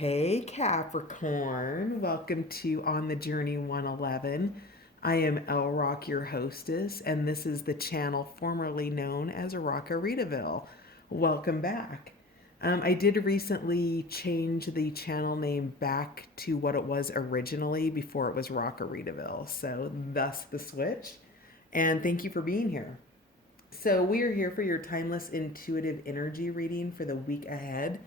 Hey Capricorn, welcome to On the Journey 111. I am El Rock, your hostess, and this is the channel formerly known as Rockaritaville. Welcome back. I did recently change the channel name back to what it was originally before it was Rockaritaville, so thus the switch. And thank you for being here. So, we are here for your timeless intuitive energy reading for the week ahead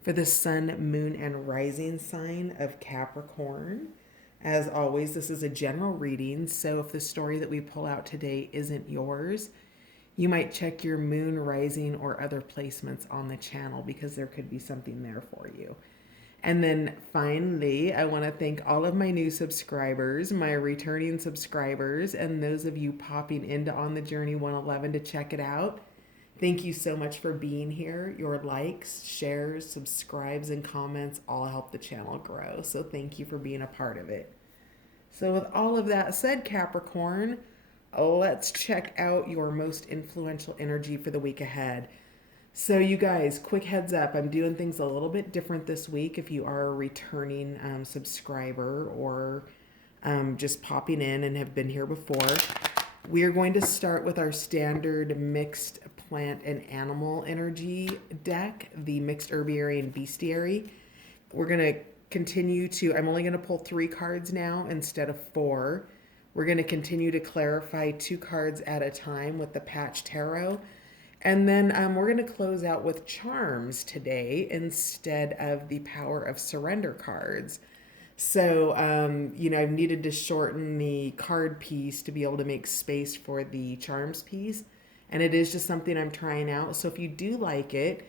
for the sun, moon, and rising sign of Capricorn. As always, this is a general reading, so if the story that we pull out today isn't yours, you might check your moon, rising, or other placements on the channel because there could be something there for you. And then finally, I want to thank all of my new subscribers, my returning subscribers, and those of you popping into On the Journey 111 to check it out. Thank you so much for being here. Your likes, shares, subscribes, and comments all help the channel grow. So thank you for being a part of it. So, with all of that said, Capricorn, let's check out your most influential energy for the week ahead. So, you guys, quick heads up, I'm doing things a little bit different this week. If you are a returning subscriber or just popping in and have been here before, we are going to start with our standard mixed plant and animal energy deck, the mixed herbiary and bestiary. We're going to continue to, I'm only going to pull 3 cards now instead of 4. We're going to continue to clarify 2 cards at a time with the Patch Tarot. And then we're going to close out with charms today instead of the Power of Surrender cards. So, I've needed to shorten the card piece to be able to make space for the charms piece. And it is just something I'm trying out. So if you do like it,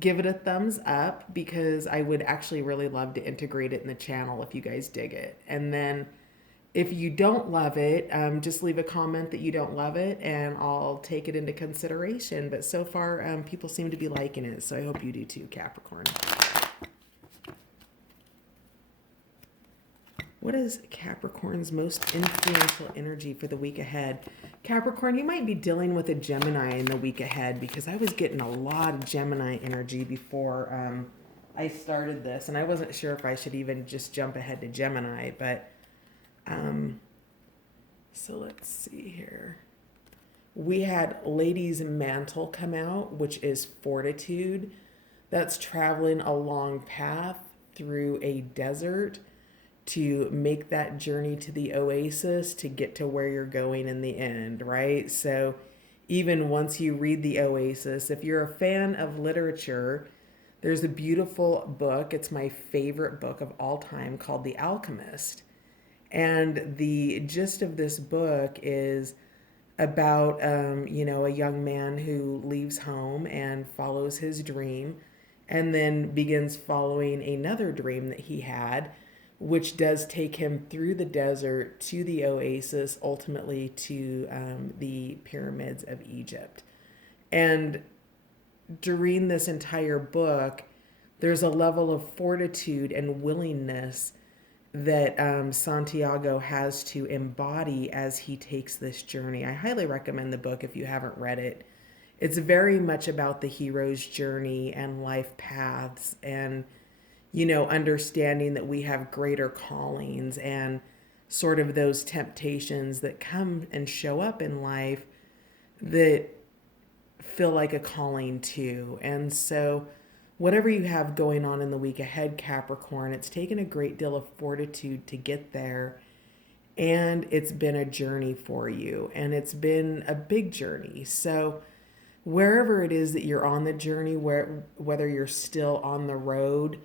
give it a thumbs up because I would actually really love to integrate it in the channel if you guys dig it. And then if you don't love it, just leave a comment that you don't love it and I'll take it into consideration. But so far, people seem to be liking it. So I hope you do too, Capricorn. What is Capricorn's most influential energy for the week ahead? Capricorn, you might be dealing with a Gemini in the week ahead because I was getting a lot of Gemini energy before I started this. And I wasn't sure if I should even just jump ahead to Gemini. But so let's see here. We had Lady's Mantle come out, which is fortitude. That's traveling a long path through a desert to make that journey to the oasis to get to where you're going in the end, right? So even once you read the oasis, if you're a fan of literature, there's a beautiful book. It's my favorite book of all time called The Alchemist. And the gist of this book is about, a young man who leaves home and follows his dream and then begins following another dream that he had, which does take him through the desert to the oasis, ultimately to the pyramids of Egypt. And during this entire book, there's a level of fortitude and willingness that Santiago has to embody as he takes this journey. I highly recommend the book if you haven't read it. It's very much about the hero's journey and life paths and understanding that we have greater callings and sort of those temptations that come and show up in life that feel like a calling too. And so, whatever you have going on in the week ahead, Capricorn, it's taken a great deal of fortitude to get there. And it's been a journey for you. And it's been a big journey. So, wherever it is that you're on the journey, whether you're still on the road,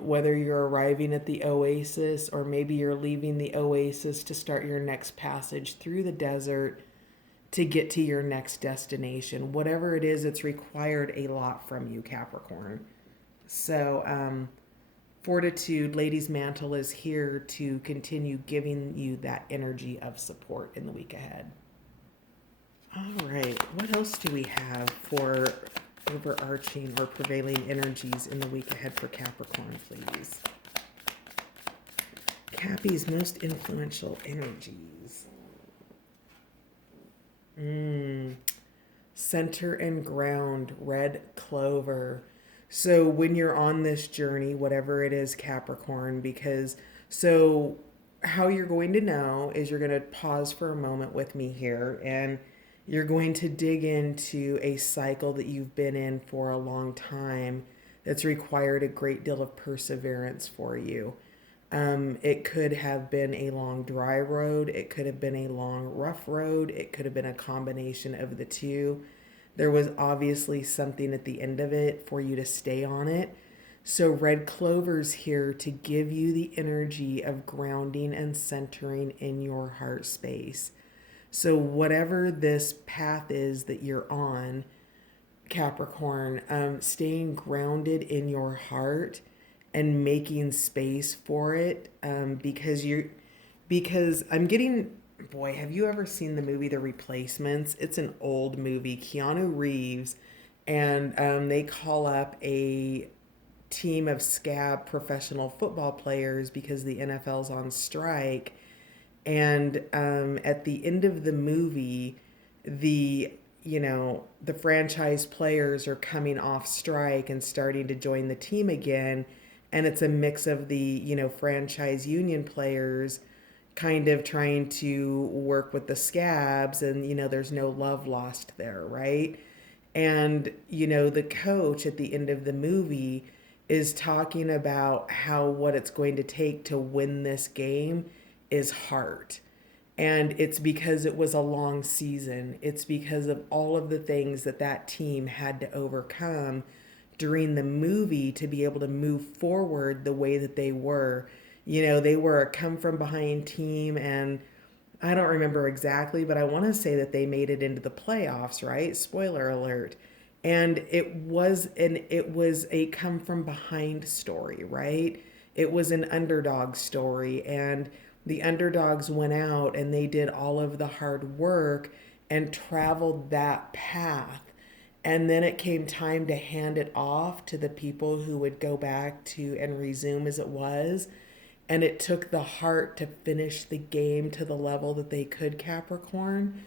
whether you're arriving at the oasis or maybe you're leaving the oasis to start your next passage through the desert to get to your next destination. Whatever it is, it's required a lot from you, Capricorn. So, fortitude, Lady's Mantle is here to continue giving you that energy of support in the week ahead. All right, what else do we have for overarching or prevailing energies in the week ahead for Capricorn, please? Cappy's most influential energies. Center and ground, red clover. So when you're on this journey, whatever it is, Capricorn, so how you're going to know is you're going to pause for a moment with me here, and you're going to dig into a cycle that you've been in for a long time that's required a great deal of perseverance for you. It could have been a long dry road. It could have been a long rough road. It could have been a combination of the two. There was obviously something at the end of it for you to stay on it. So, red clover's here to give you the energy of grounding and centering in your heart space. So, whatever this path is that you're on, Capricorn, staying grounded in your heart and making space for it, because I'm getting, boy, have you ever seen the movie The Replacements? It's an old movie, Keanu Reeves, and they call up a team of scab professional football players because the NFL's on strike. And at the end of the movie, the the franchise players are coming off strike and starting to join the team again, and it's a mix of the franchise union players kind of trying to work with the scabs, and there's no love lost there, right? And the coach at the end of the movie is talking about how what it's going to take to win this game is heart. And it's because it was a long season. It's because of all of the things that that team had to overcome during the movie to be able to move forward the way that they were. They were a come from behind team, and I don't remember exactly, but I want to say that they made it into the playoffs, right? Spoiler alert. And it was a come from behind story, right? It was an underdog story, and the underdogs went out and they did all of the hard work and traveled that path. And then it came time to hand it off to the people who would go back to and resume as it was. And it took the heart to finish the game to the level that they could, Capricorn,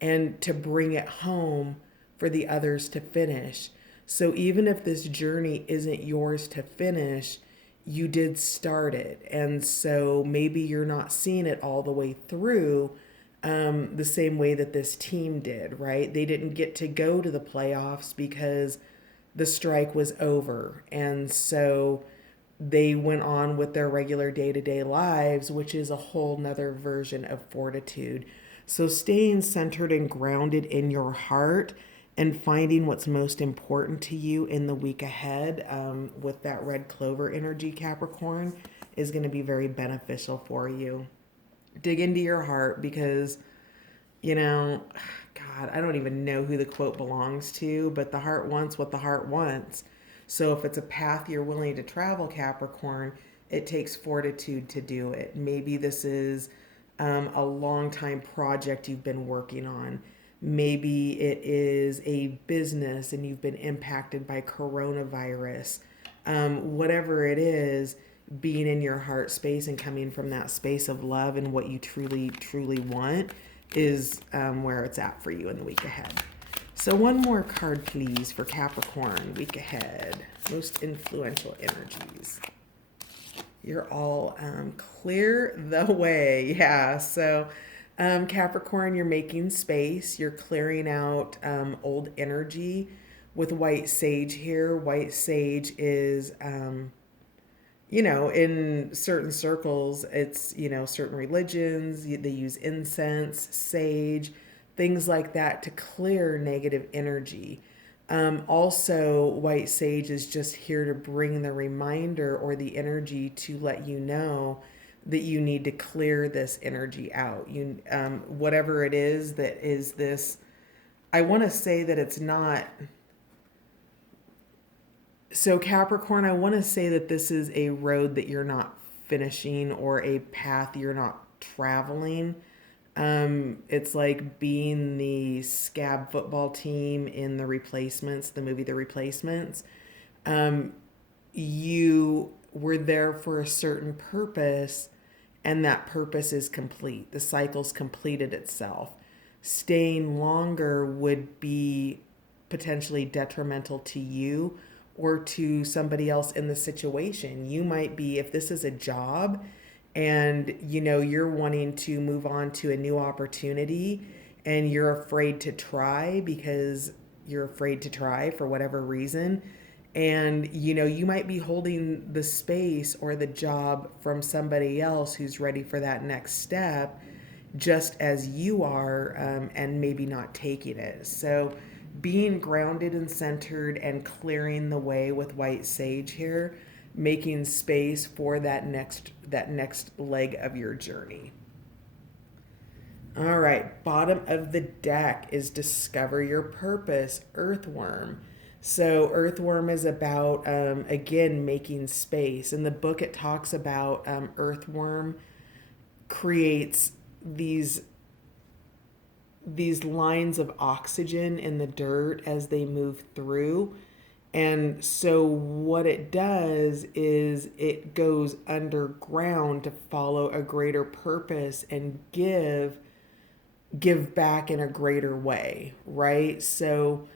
and to bring it home for the others to finish. So even if this journey isn't yours to finish, you did start it. And so maybe you're not seeing it all the way through, the same way that this team did, right? They didn't get to go to the playoffs because the strike was over. And so they went on with their regular day-to-day lives, which is a whole nother version of fortitude. So staying centered and grounded in your heart and finding what's most important to you in the week ahead, with that red clover energy, Capricorn, is going to be very beneficial for you. Dig into your heart because, you know, God, I don't even know who the quote belongs to, but the heart wants what the heart wants. So if it's a path you're willing to travel, Capricorn, it takes fortitude to do it. Maybe this is a long time project you've been working on. Maybe it is a business and you've been impacted by coronavirus. Whatever it is, being in your heart space and coming from that space of love and what you truly, truly want is where it's at for you in the week ahead. So one more card, please, for Capricorn, week ahead. Most influential energies. You're all clear the way. Yeah. So Capricorn, you're making space. You're clearing out old energy with white sage here. White sage is, in certain circles, it's, certain religions, they use incense, sage, things like that to clear negative energy. Also, white sage is just here to bring the reminder or the energy to let you know that you need to clear this energy out. Whatever it is that is this, I want to say that it's not. So, Capricorn, I want to say that this is a road that you're not finishing or a path you're not traveling. It's like being the scab football team in The Replacements, the movie The Replacements. Um, you were there for a certain purpose, and that purpose is complete. The cycle's completed itself. Staying longer would be potentially detrimental to you or to somebody else in the situation. You might be, if this is a job and you're wanting to move on to a new opportunity and you're afraid to try because you're afraid to try for whatever reason, and you might be holding the space or the job from somebody else who's ready for that next step just as you are, and maybe not taking it. So being grounded and centered and clearing the way with white sage here, making space for that next leg of your journey. All right, bottom of the deck is discover your purpose, earthworm. So earthworm is about, again, making space. In the book it talks about, earthworm creates these lines of oxygen in the dirt as they move through. And so what it does is it goes underground to follow a greater purpose and give back in a greater way, right? So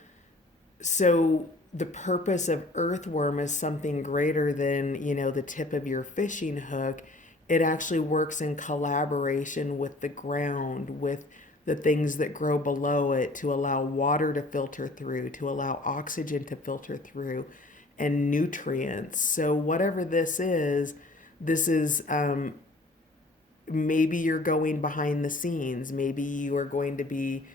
the purpose of earthworm is something greater than, the tip of your fishing hook. It actually works in collaboration with the ground, with the things that grow below it, to allow water to filter through, to allow oxygen to filter through, and nutrients. So whatever this is, maybe you're going behind the scenes. Maybe you are going to be,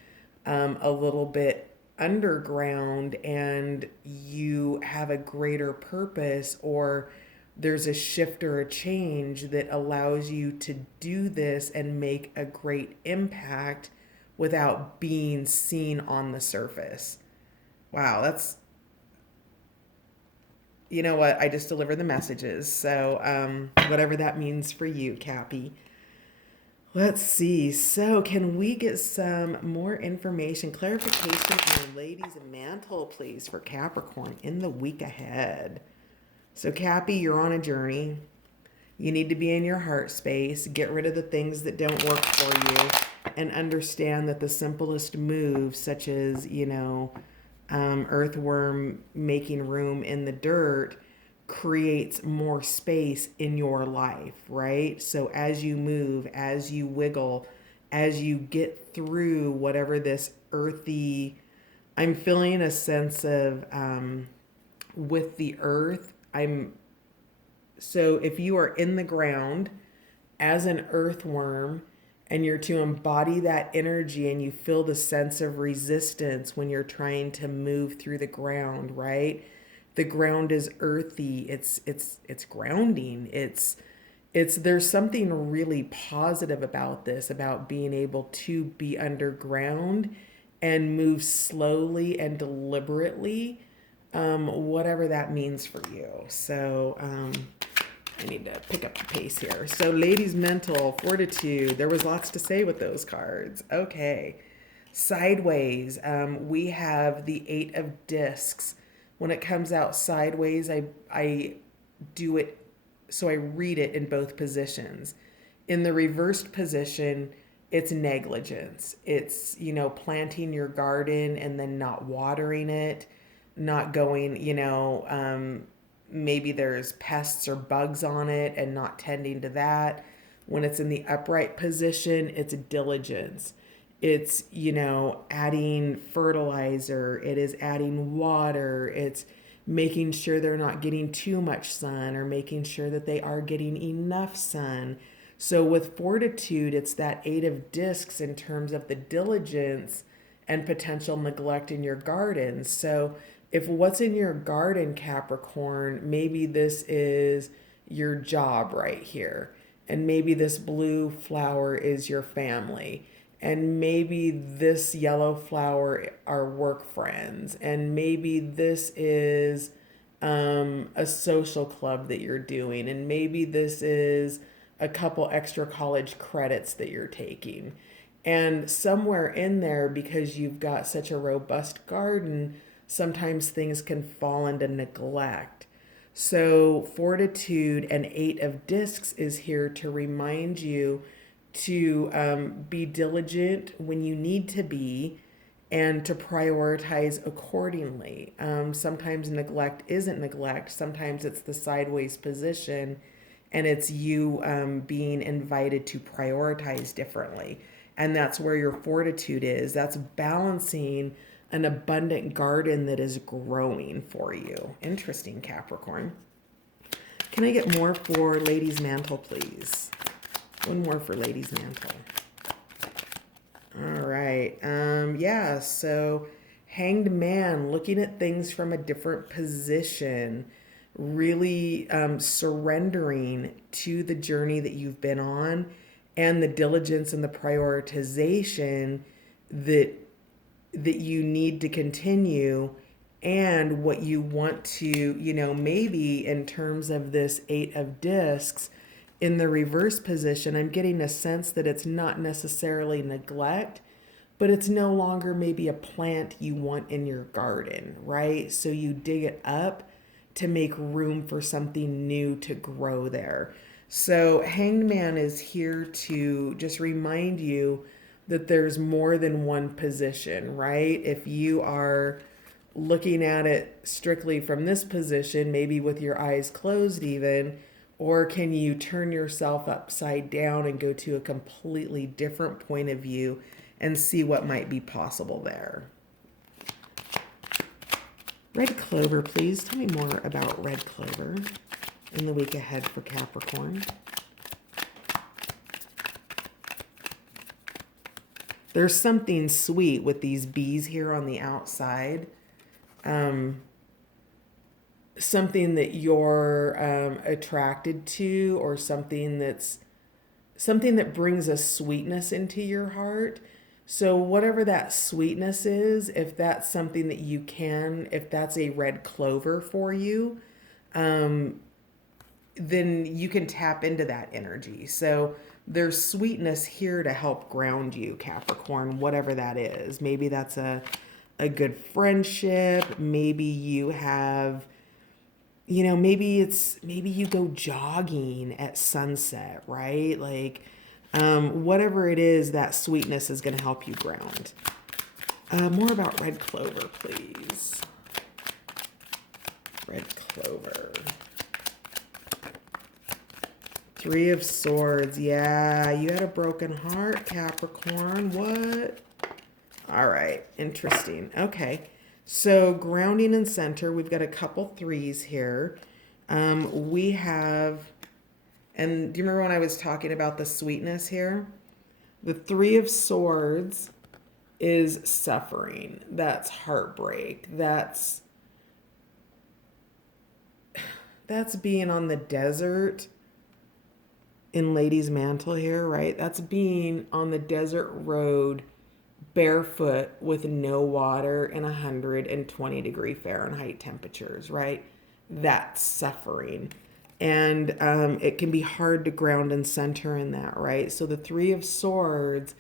a little bit underground and you have a greater purpose, or there's a shift or a change that allows you to do this and make a great impact without being seen on the surface. Wow, that's, you know what? I just deliver the messages. So, whatever that means for you, Cappy. Let's see. So, can we get some more information, clarification on the ladies' mantle, please, for Capricorn in the week ahead? So, Cappy, you're on a journey. You need to be in your heart space, get rid of the things that don't work for you, and understand that the simplest moves, such as, earthworm making room in the dirt, creates more space in your life, right? So as you move, as you wiggle, as you get through whatever this earthy, I'm feeling a sense of, with the earth, so if you are in the ground as an earthworm and you're to embody that energy and you feel the sense of resistance when you're trying to move through the ground, right? The ground is earthy. It's grounding. It's there's something really positive about this, about being able to be underground and move slowly and deliberately, whatever that means for you. So, I need to pick up the pace here. So, ladies' mental, fortitude. There was lots to say with those cards. Okay. Sideways, we have the Eight of Discs. When it comes out sideways, I do it, so I read it in both positions. In the reversed position, it's negligence. It's, planting your garden and then not watering it, not going, maybe there's pests or bugs on it and not tending to that. When it's in the upright position, it's diligence. It's, adding fertilizer. It is adding water. It's making sure they're not getting too much sun, or making sure that they are getting enough sun. So with fortitude, it's that Eight of Discs in terms of the diligence and potential neglect in your garden. So if what's in your garden, Capricorn, maybe this is your job right here. And maybe this blue flower is your family. And maybe this yellow flower are work friends. And maybe this is, a social club that you're doing. And maybe this is a couple extra college credits that you're taking. And somewhere in there, because you've got such a robust garden, sometimes things can fall into neglect. So fortitude and Eight of Discs is here to remind you to, be diligent when you need to be, and to prioritize accordingly. Sometimes neglect isn't neglect. Sometimes it's the sideways position, and it's you being invited to prioritize differently. And that's where your fortitude is. That's balancing an abundant garden that is growing for you. Interesting, Capricorn. Can I get more for Ladies Mantle, please? One more for Ladies Mantle. All right. Yeah, so Hanged Man, looking at things from a different position, really surrendering to the journey that you've been on and the diligence and the prioritization that you need to continue, and what you want to, maybe in terms of this Eight of Discs in the reverse position, I'm getting a sense that it's not necessarily neglect, but it's no longer maybe a plant you want in your garden, right? So you dig it up to make room for something new to grow there. So Hanged Man is here to just remind you that there's more than one position, right? If you are looking at it strictly from this position, maybe with your eyes closed even, or can you turn yourself upside down and go to a completely different point of view and see what might be possible there? Red clover, please. Tell me more about red clover in the week ahead for Capricorn. There's something sweet with these bees here on the outside. Something that you're attracted to, or something that brings a sweetness into your heart. So whatever that sweetness is, if that's something that if that's a red clover for you, then you can tap into that energy. So there's sweetness here to help ground you, Capricorn, whatever that is. Maybe that's a good friendship. Maybe you have, maybe you go jogging at sunset, right? Like, whatever it is, that sweetness is going to help you ground. More about red clover, please. Red clover. Three of Swords. Yeah, you had a broken heart, Capricorn. What? All right, interesting. Okay, so grounding and center. We've got a couple threes here. We have, and do you remember when I was talking about the sweetness here? The Three of Swords is suffering. That's heartbreak. That's being on the desert in Ladies Mantle here, right? That's being on the desert road barefoot with no water and 120-degree Fahrenheit temperatures, right? That's suffering. And it can be hard to ground and center in that, right? So the Three of Swords,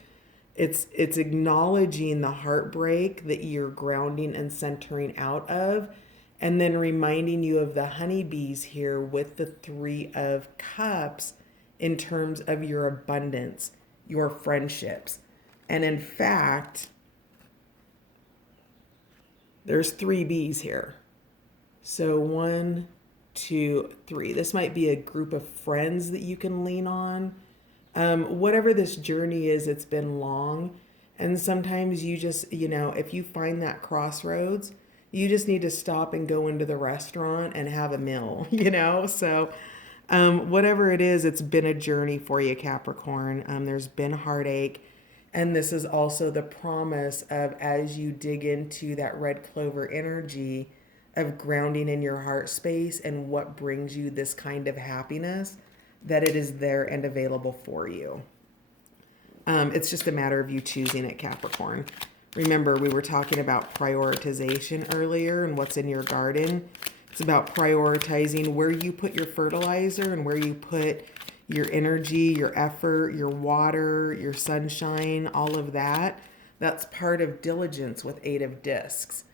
it's acknowledging the heartbreak that you're grounding and centering out of, and then reminding you of the honeybees here with the Three of Cups in terms of your abundance, your friendships. And in fact, there's three bees here. So 1, 2, 3. This might be a group of friends that you can lean on. Whatever this journey is, it's been long. And sometimes you just, if you find that crossroads, you just need to stop and go into the restaurant and have a meal, So whatever it is, it's been a journey for you, Capricorn. There's been heartache. And this is also the promise of, as you dig into that red clover energy of grounding in your heart space and what brings you this kind of happiness, that it is there and available for you. It's just a matter of you choosing it, Capricorn. Remember, we were talking about prioritization earlier and what's in your garden. It's about prioritizing where you put your fertilizer and where you put your energy, your effort, your water, your sunshine, all of that. That's part of diligence with Eight of Discs.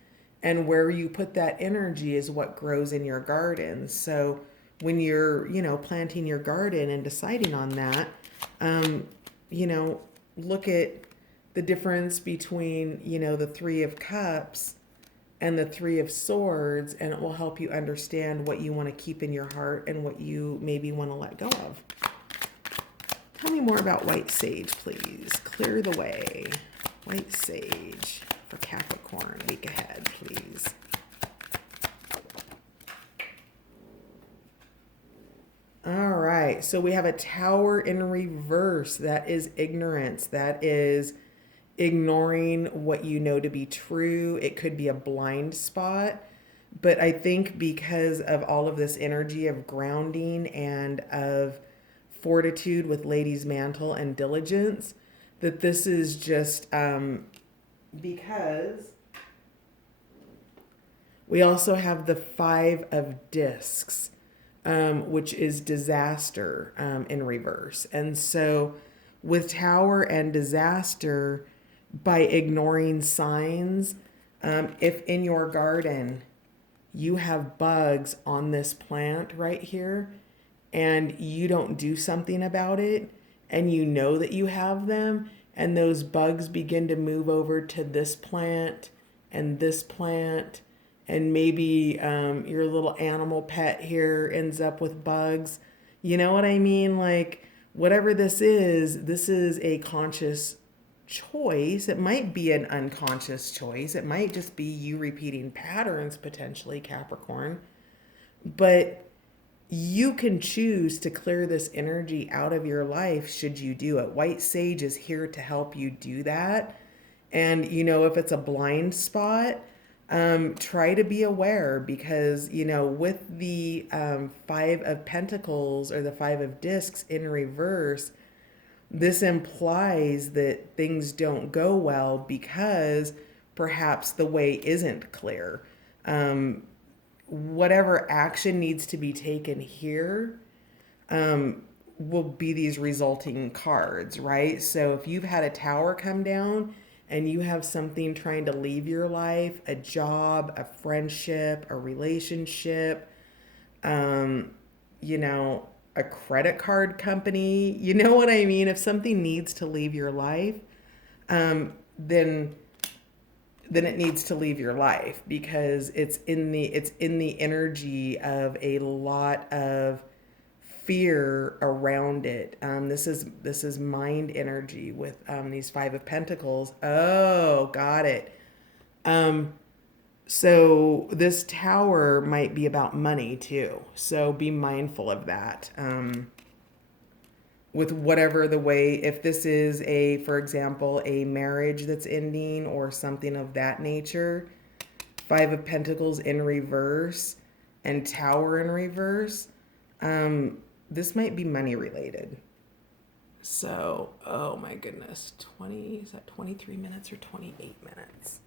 And where you put that energy is what grows in your garden. So when you're, planting your garden and deciding on that, look at the difference between, the Three of Cups and the Three of Swords, and it will help you understand what you want to keep in your heart and what you maybe want to let go of. Tell me more about white sage, please. Clear the way. White sage for Capricorn week ahead, please. All right, so we have a Tower in reverse. That is ignorance. That is ignoring what you know to be true. It could be a blind spot. But I think because of all of this energy of grounding and of fortitude with Lady's Mantle and diligence, that this is just because we also have the Five of Discs, which is disaster in reverse. And so with Tower and disaster, by ignoring signs, if in your garden you have bugs on this plant right here and you don't do something about it, and you know that you have them, and those bugs begin to move over to this plant, and maybe your little animal pet here ends up with bugs. You know what I mean? Like, whatever this is a conscious choice. It might be an unconscious choice. It might just be you repeating patterns, potentially, Capricorn. But you can choose to clear this energy out of your life should you do it. White sage is here to help you do that. And, if it's a blind spot, try to be aware, because, with the Five of Pentacles or the Five of Discs in reverse, this implies that things don't go well because perhaps the way isn't clear. Whatever action needs to be taken here will be these resulting cards, right? So if you've had a Tower come down and you have something trying to leave your life, a job, a friendship, a relationship, a credit card company, you know what I mean? If something needs to leave your life, then it needs to leave your life, because it's in the energy of a lot of fear around it. This is mind energy with these Five of Pentacles. Oh, got it. So this Tower might be about money too. So be mindful of that. With whatever the way, if this is for example, a marriage that's ending or something of that nature, Five of Pentacles in reverse and Tower in reverse, this might be money related. So, oh my goodness, is that 23 minutes or 28 minutes?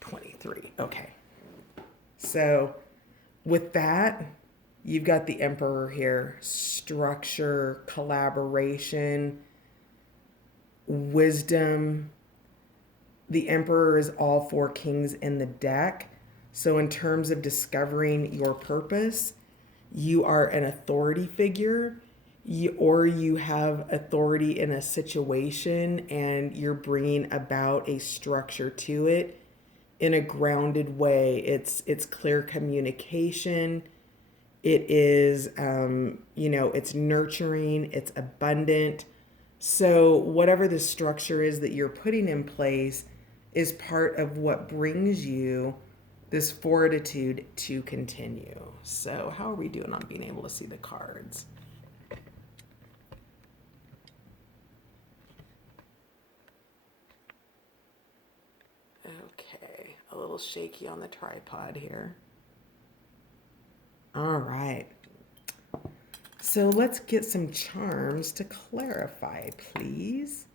23. Okay. So with that, you've got the Emperor here. Structure, collaboration, wisdom. The Emperor is all four kings in the deck. So in terms of discovering your purpose, you are an authority figure, or you have authority in a situation and you're bringing about a structure to it in a grounded way. It's clear communication. It is, it's nurturing, it's abundant. So whatever the structure is that you're putting in place is part of what brings you this fortitude to continue. So how are we doing on being able to see the cards? Okay, a little shaky on the tripod here. All right. So let's get some charms to clarify, please.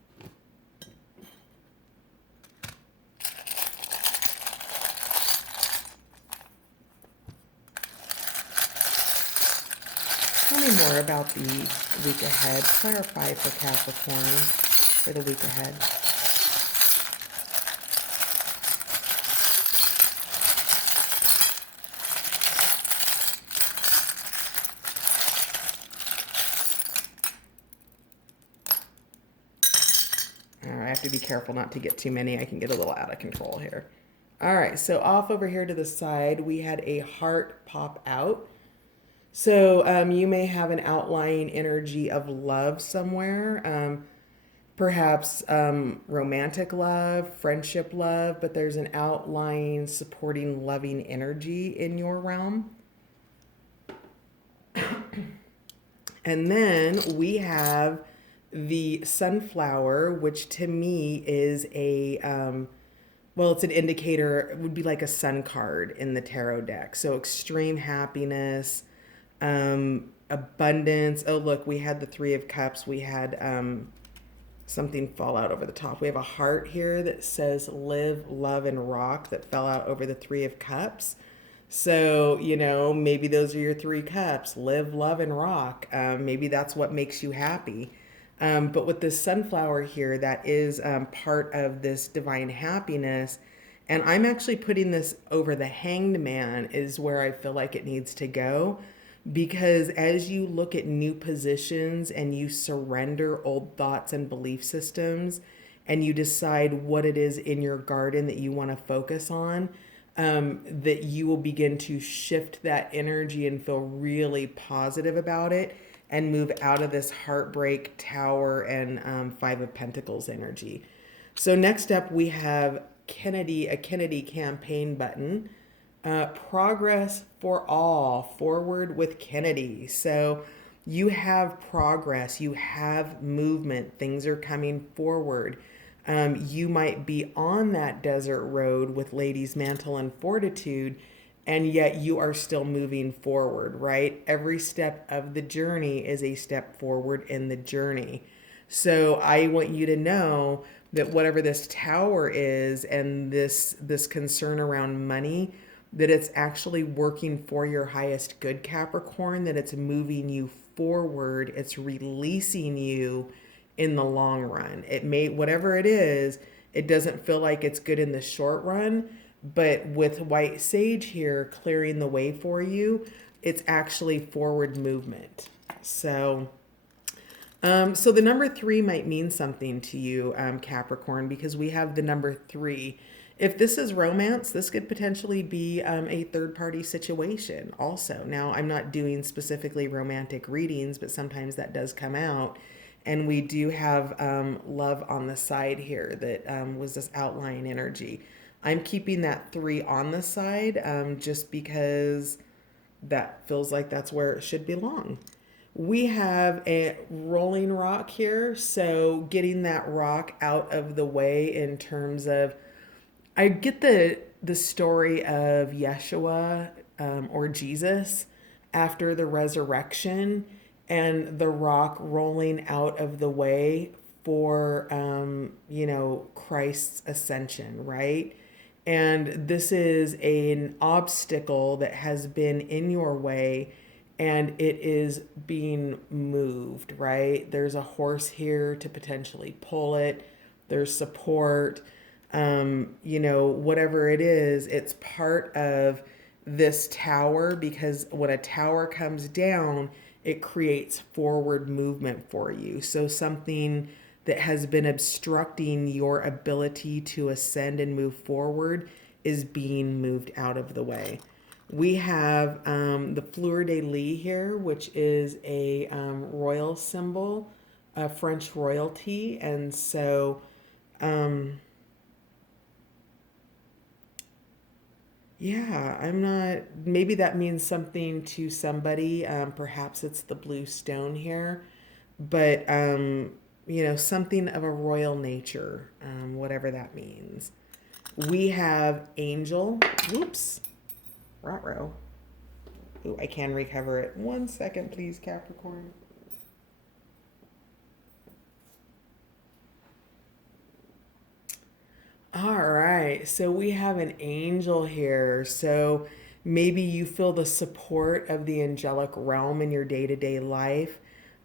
Tell me more about the week ahead. Clarify for Capricorn for the week ahead. have to be careful not to get too many. I can get a little out of control here. All right, so off over here to the side, we had a heart pop out. So you may have an outlying energy of love somewhere, perhaps romantic love, friendship love, but there's an outlying, supporting, loving energy in your realm. And then we have the sunflower, which to me is well, it's an indicator, it would be like a sun card in the tarot deck. So extreme happiness, abundance. Oh, look, we had the Three of Cups. We had something fall out over the top. We have a heart here that says live, love, and rock that fell out over the Three of Cups. So, maybe those are your three cups: live, love, and rock. Maybe that's what makes you happy. But with this sunflower here, that is part of this divine happiness. And I'm actually putting this over the Hanged Man, is where I feel like it needs to go. Because as you look at new positions and you surrender old thoughts and belief systems, and you decide what it is in your garden that you want to focus on, that you will begin to shift that energy and feel really positive about it and move out of this heartbreak, tower, and Five of Pentacles energy. So next up, we have a Kennedy campaign button. Progress for all, forward with Kennedy. So you have progress, you have movement, things are coming forward. You might be on that desert road with Lady's Mantle and Fortitude, and yet you are still moving forward, right? Every step of the journey is a step forward in the journey. So I want you to know that whatever this tower is and this concern around money, that it's actually working for your highest good, Capricorn, that it's moving you forward, it's releasing you in the long run. It may, whatever it is, it doesn't feel like it's good in the short run, but with white sage here clearing the way for you, it's actually forward movement. So the number 3 might mean something to you, Capricorn, because we have the number 3. If this is romance, this could potentially be a third-party situation also. Now, I'm not doing specifically romantic readings, but sometimes that does come out. And we do have love on the side here that was this outlying energy. I'm keeping that 3 on the side just because that feels like that's where it should belong. We have a rolling rock here, so getting that rock out of the way in terms of, I get the story of Yeshua or Jesus after the resurrection and the rock rolling out of the way for Christ's ascension, right? And this is an obstacle that has been in your way and it is being moved, right? There's a horse here to potentially pull it. There's support. Whatever it is, it's part of this tower, because when a tower comes down, it creates forward movement for you. So something that has been obstructing your ability to ascend and move forward is being moved out of the way. We have the fleur de lis here, which is a royal symbol, French royalty. And so I'm not, maybe that means something to somebody. Perhaps it's the blue stone here, but, something of a royal nature, whatever that means. We have angel. Whoops. Ruh-roh. Ooh, I can recover it. 1 second, please, Capricorn. All right, so we have an angel here. So maybe you feel the support of the angelic realm in your day-to-day life.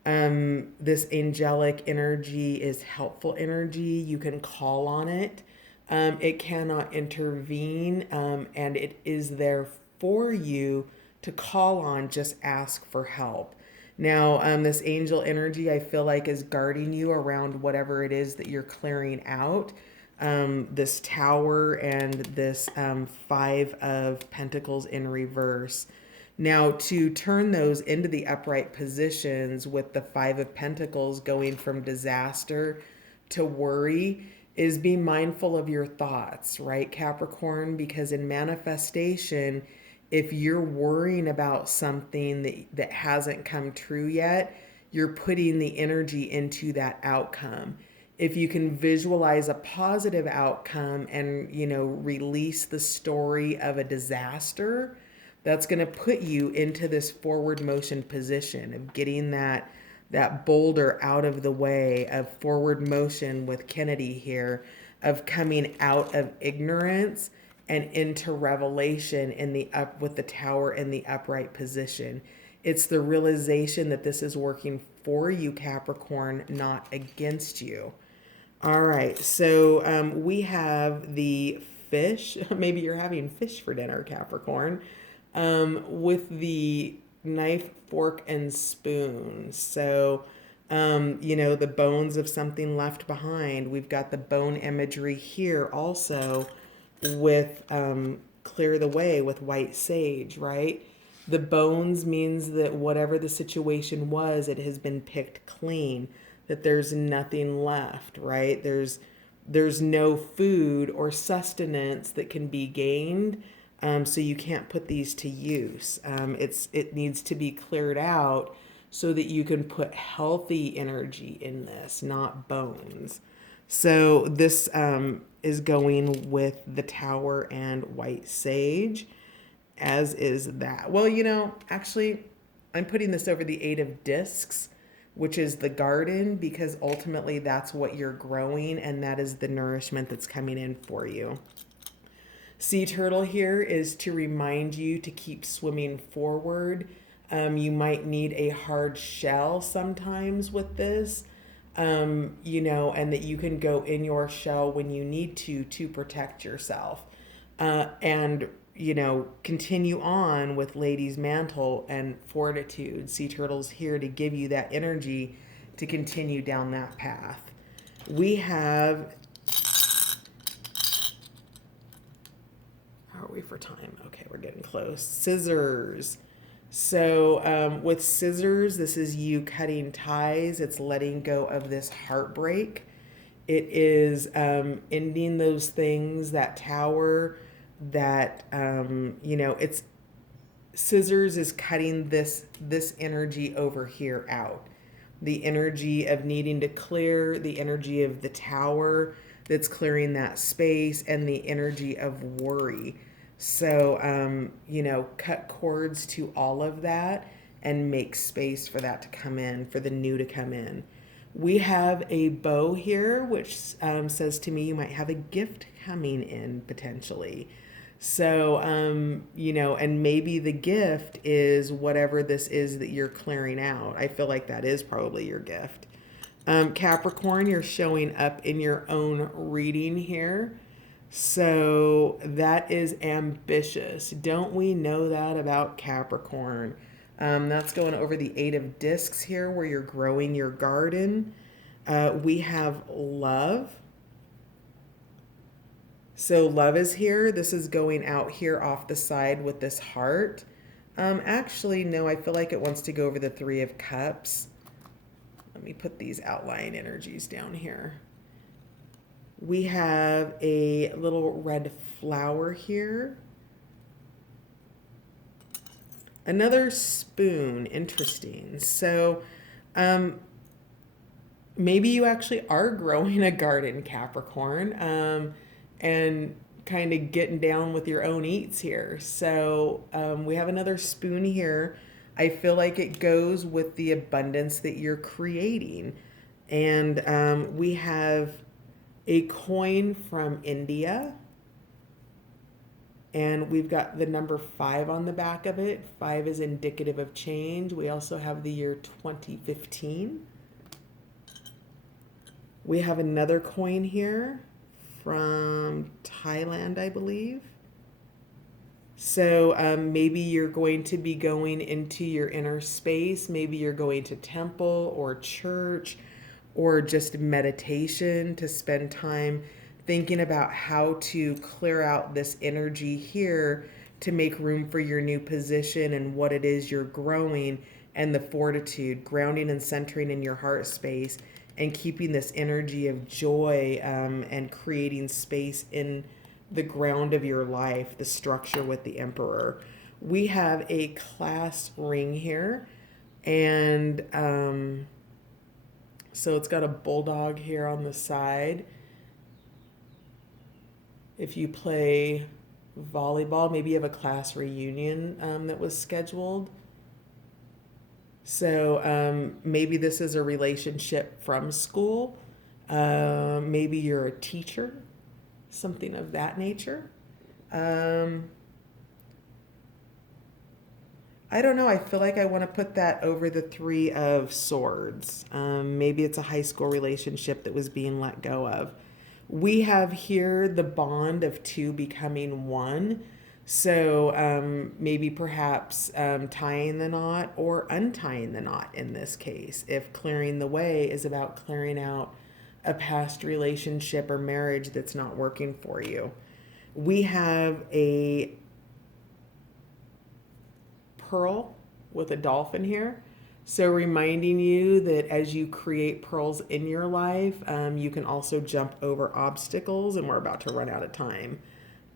This angelic energy is helpful energy. You can call on it. It cannot intervene, and it is there for you to call on. Just ask for help. Now, this angel energy, I feel like, is guarding you around whatever it is that you're clearing out. This tower and this five of pentacles in reverse. Now, to turn those into the upright positions with the five of pentacles going from disaster to worry is being mindful of your thoughts, right, Capricorn? Because in manifestation, if you're worrying about something that hasn't come true yet, you're putting the energy into that outcome. If you can visualize a positive outcome and, release the story of a disaster, that's going to put you into this forward motion position of getting that boulder out of the way, of forward motion with Kennedy here, of coming out of ignorance and into revelation in the up with the tower in the upright position. It's the realization that this is working for you, Capricorn, not against you. All right, so we have the fish. Maybe you're having fish for dinner, Capricorn, with the knife, fork, and spoon. So, the bones of something left behind. We've got the bone imagery here also with clear the way with white sage, right? The bones means that whatever the situation was, it has been picked clean, that there's nothing left, right? There's no food or sustenance that can be gained, so you can't put these to use. It needs to be cleared out so that you can put healthy energy in this, not bones. So this is going with the tower and white sage, as is that. Well, actually, I'm putting this over the eight of discs, which is the garden, because ultimately that's what you're growing and that is the nourishment that's coming in for you. Sea turtle here is to remind you to keep swimming forward. You might need a hard shell sometimes with this, and that you can go in your shell when you need to protect yourself. And continue on with Lady's Mantle and Fortitude. Sea Turtle's here to give you that energy to continue down that path. We have... How are we for time? Okay, we're getting close. Scissors. So with scissors, this is you cutting ties. It's letting go of this heartbreak. It is ending those things, that tower, that it's scissors is cutting this energy over here out, the energy of needing to clear, the energy of the tower that's clearing that space, and the energy of worry. So cut cords to all of that and make space for that to come in, for the new to come in. We have a bow here, which says to me you might have a gift coming in potentially. So, and maybe the gift is whatever this is that you're clearing out. I feel like that is probably your gift. Capricorn, you're showing up in your own reading here. So that is ambitious. Don't we know that about Capricorn? That's going over the eight of discs here where you're growing your garden. We have love. So love is here. This is going out here off the side with this heart. Actually, no, I feel like it wants to go over the Three of Cups. Let me put these outlying energies down here. We have a little red flower here. Another spoon. Interesting. So maybe you actually are growing a garden, Capricorn, and kind of getting down with your own eats here. So we have another spoon here. I feel like it goes with the abundance that you're creating. And we have a coin from India. And we've got the number 5 on the back of it. 5 is indicative of change. We also have the year 2015. We have another coin here from Thailand, I believe. So maybe you're going to be going into your inner space. Maybe you're going to temple or church or just meditation to spend time thinking about how to clear out this energy here to make room for your new position and what it is you're growing, and the fortitude, grounding and centering in your heart space, and keeping this energy of joy, and creating space in the ground of your life, the structure with the Emperor. We have a class ring here, and so it's got a bulldog here on the side. If you play volleyball, maybe you have a class reunion that was scheduled. So maybe this is a relationship from school. Maybe you're a teacher, something of that nature. Um, I don't know. I feel like I want to put that over the Three of Swords. Maybe it's a high school relationship that was being let go of. We have here the bond of two becoming one. So maybe perhaps tying the knot or untying the knot in this case, if clearing the way is about clearing out a past relationship or marriage that's not working for you. We have a pearl with a dolphin here. So, reminding you that as you create pearls in your life, you can also jump over obstacles, and we're about to run out of time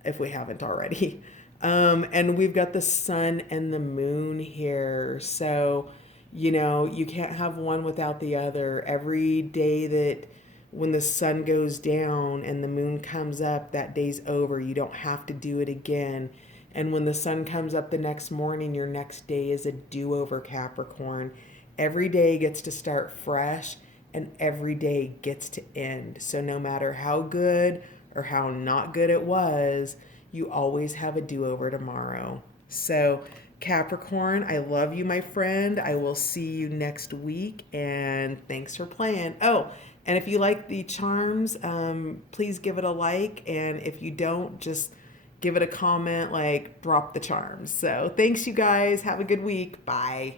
if we haven't already. And we've got the sun and the moon here. So, you can't have one without the other. Every day that when the sun goes down and the moon comes up, that day's over. You don't have to do it again. And when the sun comes up the next morning, your next day is a do-over, Capricorn. Every day gets to start fresh, and every day gets to end. So no matter how good or how not good it was, you always have a do-over tomorrow. So Capricorn, I love you, my friend. I will see you next week, and thanks for playing. Oh, and if you like the charms, please give it a like. And if you don't, just give it a comment, like drop the charms. So thanks, you guys. Have a good week. Bye.